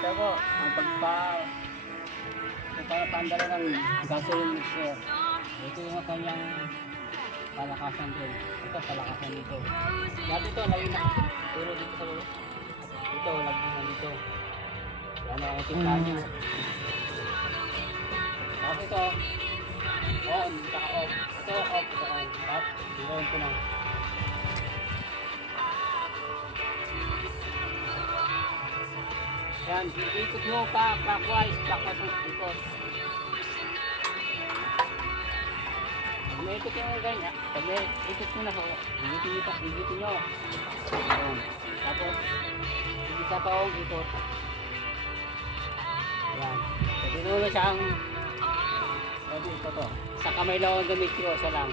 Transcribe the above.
Ito po, ang pagpapandala ng gasoline mixer. Ito yung kanyang palakasan din. Ito, palakasan dito. Dati ito, lagi na. Pero dito sa baba. Ito, lagi na dito. Yan ang kita niya. Tapos ito, on, saka off. Ito, off, ito on. Off, on ko na. Yan, ikot mo pa, clockwise ang ikot. Umikot yung ganyan. Sabi, ikot mo na ho. Igitin nyo. Tapos, isa pa ho, ikot. Yan. So, dinulo siyang, sabi ito to. Sa kamay lang ang gamit ko, isa lang.